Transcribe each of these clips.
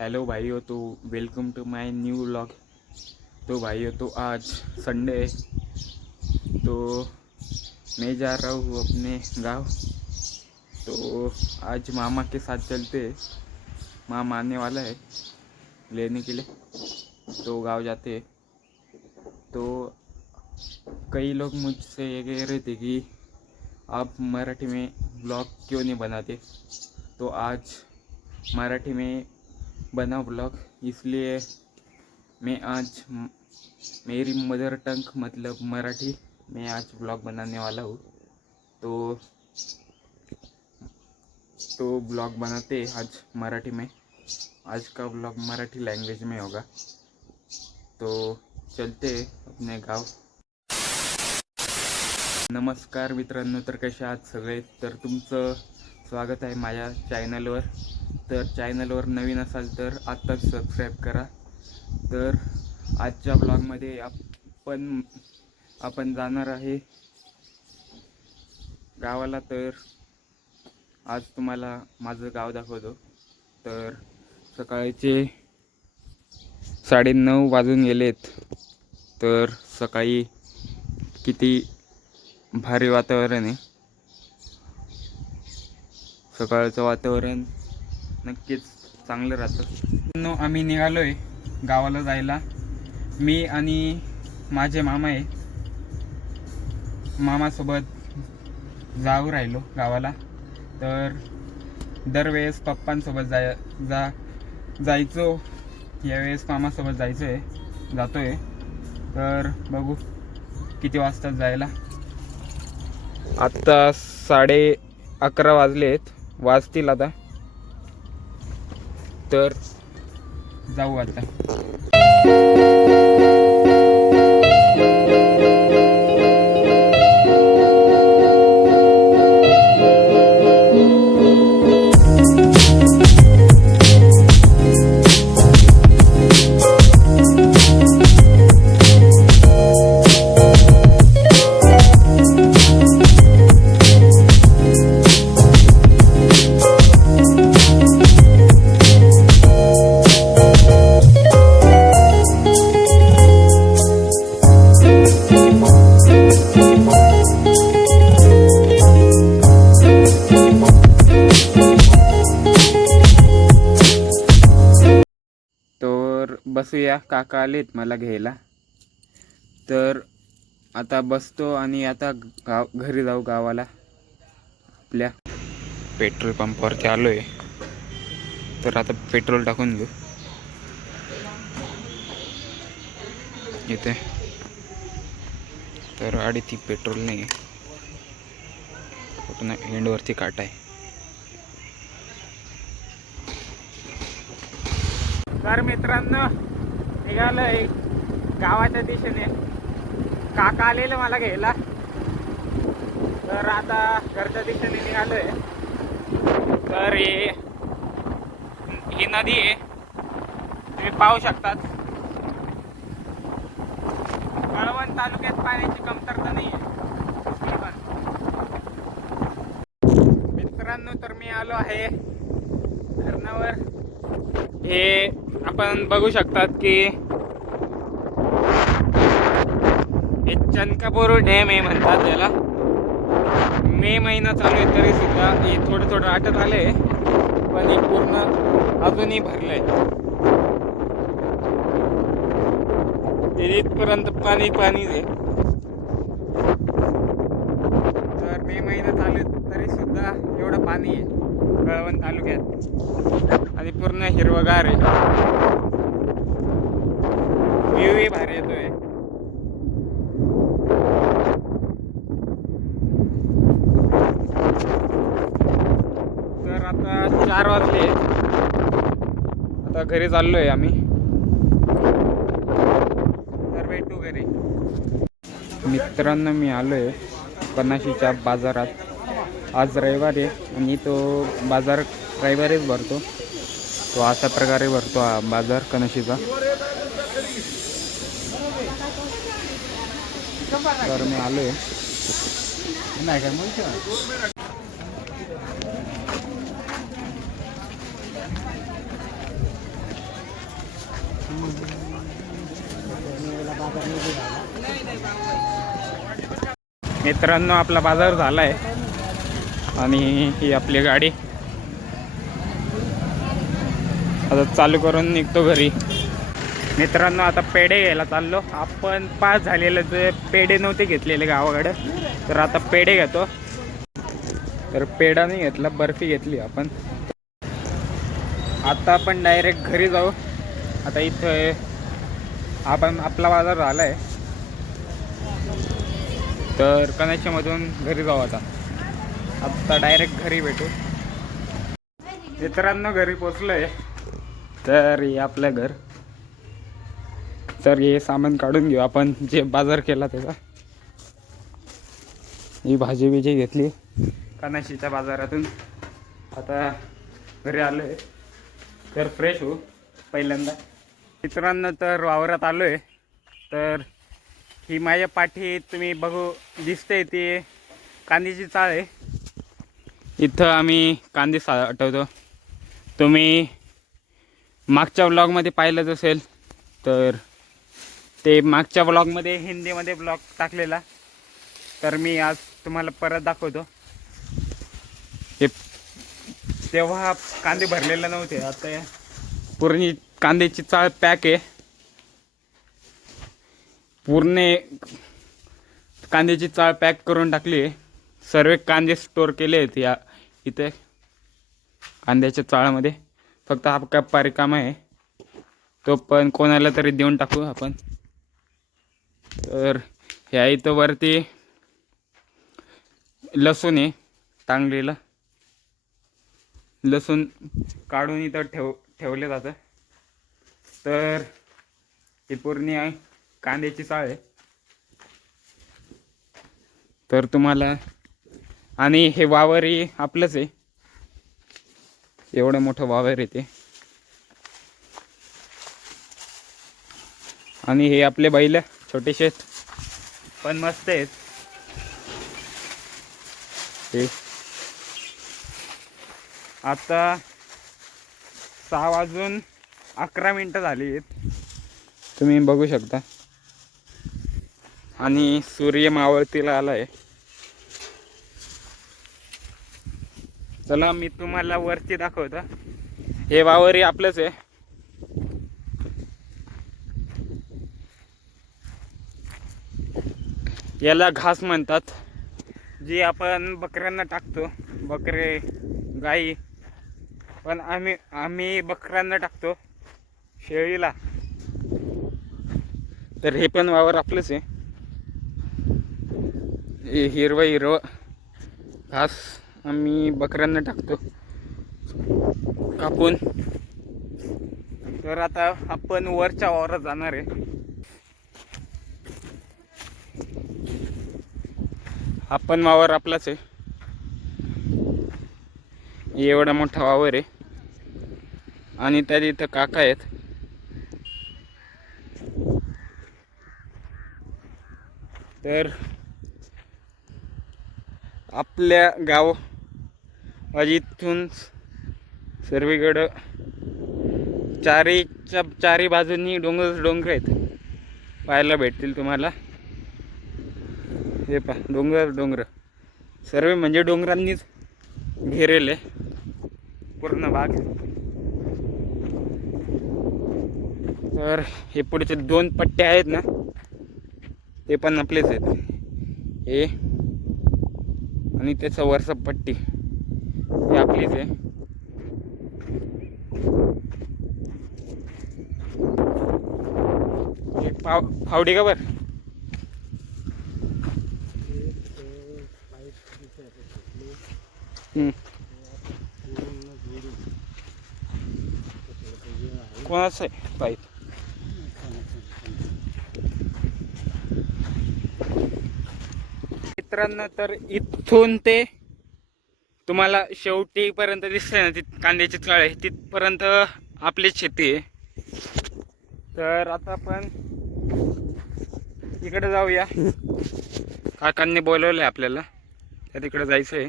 Hello भाइयों, तो welcome to my new vlog. तो भाइयों, तो आज संडे है, तो मैं जा रहा हूँ अपने गांव। तो आज मामा के साथ चलते हैं। मामा आने वाला है लेने के लिए, तो गांव जाते हैं। तो कई लोग मुझसे ये कह रहे थे कि आप मराठी में ब्लॉग क्यों नहीं बनाते। तो आज मराठी में बना ब्लॉग, इसलिए मैं आज मेरी मदर टंग मतलब मराठी में आज ब्लॉग बनाने वाला हूँ। तो ब्लॉग बनाते हैं आज मराठी में। आज का ब्लॉग मराठी लैंग्वेज में होगा। तो चलते हैं अपने गाव। नमस्कार मित्रांनो, तर कसे आहात सगळे। तर तुमचं स्वागत आहे माझ्या चॅनलवर। तर चॅनलवर नवीन असाल तर आत्ताच सबस्क्राईब करा। तर आजच्या ब्लॉगमध्ये आपण जाणार आहे गावाला। तर आज तुम्हाला माझं गाव दाखवतो। तर सकाळचे 9:30 वाजून गेलेत। तर सकाळी किती भारी वातावरण आहे। सकाळचं वातावरण नक्कीच चांगलं राहतं। आम्ही निघालोय गावाला जायला। मी आणि माझे मामा आहे, मामासोबत जाऊ राहिलो गावाला। तर दरवेळेस पप्पांसोबत जायचो, यावेळेस मामासोबत जातोय। तर बघू किती वाजता जायला। आत्ता 11:30 वाजतील आता। तर जाऊ आता। बसूया, काका आलेत मला घ्यायला। तर आता बसतो आणि आता घरी जाऊ गावाला आपल्या। पेट्रोल पंपावरती आलोय, तर आता पेट्रोल टाकून घेऊ इथे। तर ती पेट्रोल नाही, पूर्ण एंडवरती काटा आहे। तर मित्रांनो, निघालोय गावाच्या दिशेने। काका आलेले मला घ्यायला, तर आता घरच्या दिशेने निघालोय। तर ही नदी आहे, तुम्ही पाहू शकतात। कळवण तालुक्यात पाण्याची कमतरता नाही आहे मित्रांनो। तर मी आलो आहे धरणावर। हे आपण बघू शकतात की हे चनकापूर डॅम आहे म्हणतात याला। मे महिना चालू आहे तरी सुद्धा हे थोडं आटत आलंय, पण हे पूर्ण अजूनही भरलंय। इथपर्यंत पाणीच आहे। तर मे महिना चालू आहे तरी सुद्धा एवढं पाणी आहे कळवण तालुक्यात, आणि पूर्ण हिरवगार आहे। व्ह्यूही भारी येतोय। तर आता 4 वाजले, आता घरी चाललोय आम्ही। तर भेटू घरी। मित्रांनो, मी आलोय कनाशीच्या बाजारात। आज रविवार आहे आणि तो बाजार रविवारीच भरतो। तो अशा प्रकारे भरतो हा बाजार कनाशीचा। तर मी आलोय। मित्रांनो आपला बाजार झालाय आणि ही आपली गाडी आता चालू करून निघतो घरी. मित्रांनो आता पेढे घ्यायला चाललो आपण. 5 झालेले जे पेढे नव्हते घेतलेले गावाकडे, तर आता पेढे घेतो. तर पेढा नाही घेतला, बर्फी घेतली आपण. आता आपण डायरेक्ट घरी जाऊ. आता इथं आपण आपला बाजार झाला आहे, तर कनेक्शनमधून घरी जाऊ. आता डायरेक्ट घरी भेटू. मित्रांनो घरी पोचलो आहे. तर हे आपलं घर. तर हे सामान काढून घेऊ आपण जे बाजार केला त्याचा. ही भाजी बिजी घेतली कानाशीच्या बाजारातून. आता घरी आलो आहे, तर फ्रेश होऊ पहिल्यांदा. मित्रांनो तर वावरात आलो आहे. तर ही माझ्या पाठी तुम्ही बघू दिसते ती कांद्याची चाळ आहे. इथं आम्ही कांदे साठवतो. तुम्ही मागच्या ब्लॉगमध्ये पाहिलंच असेल, तर ते मागच्या ब्लॉगमध्ये हिंदीमध्ये ब्लॉग टाकलेला. तर मी आज तुम्हाला परत दाखवतो. हे तेव्हा कांदे भरलेले नव्हते, आता पूर्ण कांद्याची चाळ पॅक आहे. पूर्ण कांद्याची चाळ पॅक करून टाकली आहे. सर्व कांदे स्टोअर केले आहेत या इथे कांद्याच्या चाळामध्ये. फक्त हा कप्पा रिकामा आहे, तो पण कोणाला तरी देऊन टाकू आपण. तर ह्या इथं वरती लसूण आहे, टांगलेलं लसूण काढून इथं ठेवले जातं. तर ही पूर्ण कांद्याची चाळ आहे. तर तुम्हाला आणि हे वावरही आपलंच आहे. एवढं मोठं वावर आहे ते. आणि हे आपले बैल छोटेसे पण मस्त आहेत. हे आता 6:11 झाली आहेत, तुम्ही बघू शकता. आणि सूर्य मावळतीला आलाय. चला मी तुम्हाला वरती दाखवतो. हे वावरही आपलंच आहे. याला घास म्हणतात, जी आपण बकऱ्यांना टाकतो. बकरे गाई पण आम्ही बकऱ्यांना टाकतो, शेळीला. तर हे पण वावर आपलंच आहे. हिरवं घास आम्ही बकऱ्यांना टाकतो कापून. तर आता आपण वरच्या वावरात जाणार आहे. आपण वावर आपलाच आहे. एवढा मोठा वावर आहे आणि त्या तिथं काका आहेत. तर आपल्या गाव इथून सर्वीकडं चारी बाजूंनी डोंगर आहेत, पाहायला भेटतील तुम्हाला. हे पहा डोंगर सर्व म्हणजे डोंगरांनीच घेरेले पूर्ण भाग. तर हे पुढचे 2 पट्टे आहेत ना, ते पण आपलेच आहेत. हे आणि त्याचा वरचा पट्टी हे आपलीच आहे. फावडी का बर. कोणाचं आहे पाईप. मित्रांनो तर इथून ते तुम्हाला शेवटीपर्यंत दिसतंय ना, ती कांद्याची चाळ आहे, तिथपर्यंत आपली शेती आहे. तर आता आपण इकडे जाऊया. काकांनी बोलवलं आहे आपल्याला, त्या तिकडे जायचं आहे.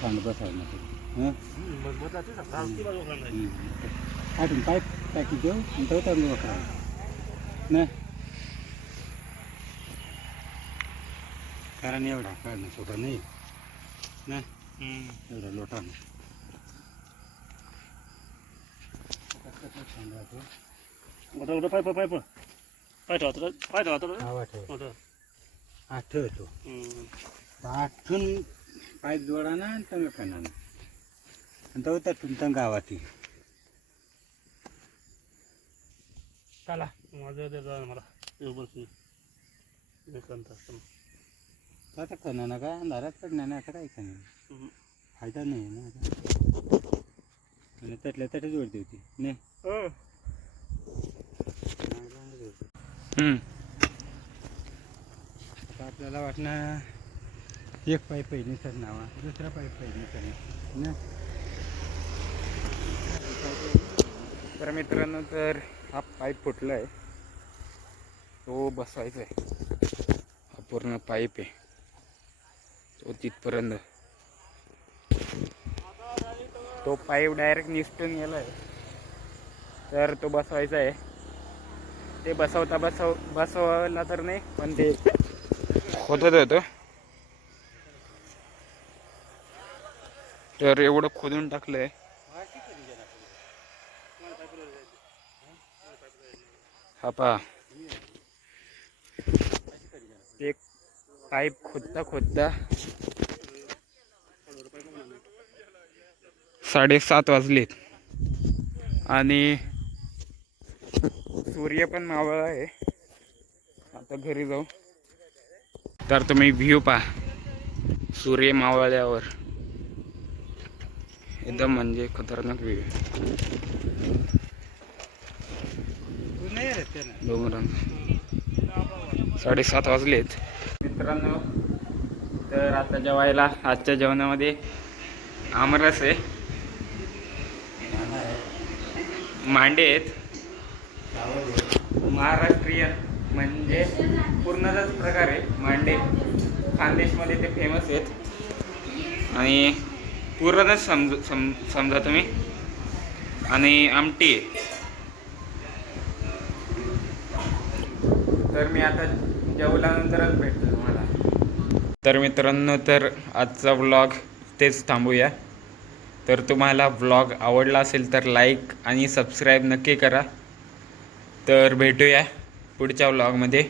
खांड बसायला काढून पाईप टाकी देऊ तो तांदूळ वापरा ना कारण एवढा काढणं सोपं नाही ना एवढा लोटा पाईप पाईप पाय आठवतो आठून पाईप जोडा ना तंग करणा आणि तो तटून तंग गावाती चला माझं मला बसून आता करणं ना का अंधारात पडणार ना काय नाही फायदा नाही ना आणि तटल्या तटच जोडते होती नाही आता आपल्याला वाटणं एक पाईप पहिली सर नावा दुसरा पाईप पहिली सर ना तर मित्रांनो तर हा पाईप फुटला आहे तो बसवायचा आहे हा पूर्ण पाईप आहे तो तिथपर्यंत तो पाईप डायरेक्ट निसटून गेला आहे तर तो बसवायचा आहे ते बसवला तर नाही पण ते खोदत होतं तर एवढं खोदून टाकलंय हा पहा एक पाईप खोदता 7:30 वाजलेत आणि सूर्य पण मावळा आहे आता घरी जाऊ तर तुम्ही व्ह्यू पहा सूर्य मावळल्यावर एकदम म्हणजे खतरनाक व्ह्यू डोंगरां 7:30 वाजलेत मित्रांनो तर आता जेवायला आजच्या जेवणामध्ये आमरस आहे मांडे आहेत महाराष्ट्रीयन म्हणजे पूर्णच प्रकार आहे मांडे खानदेशमध्ये ते फेमस आहेत आणि पूर्णच समजा तुम्ही आणि आमटी आहे तर मी आता जेवल्यानंतरच भेटतो तुम्हाला तर मित्रांनो तर आजचा व्लॉग तेच थांबूया तर तुम्हाला व्लॉग आवडला असेल तर लाईक आणि सबस्क्राईब नक्की करा तर भेटूया पुढच्या व्लॉगमध्ये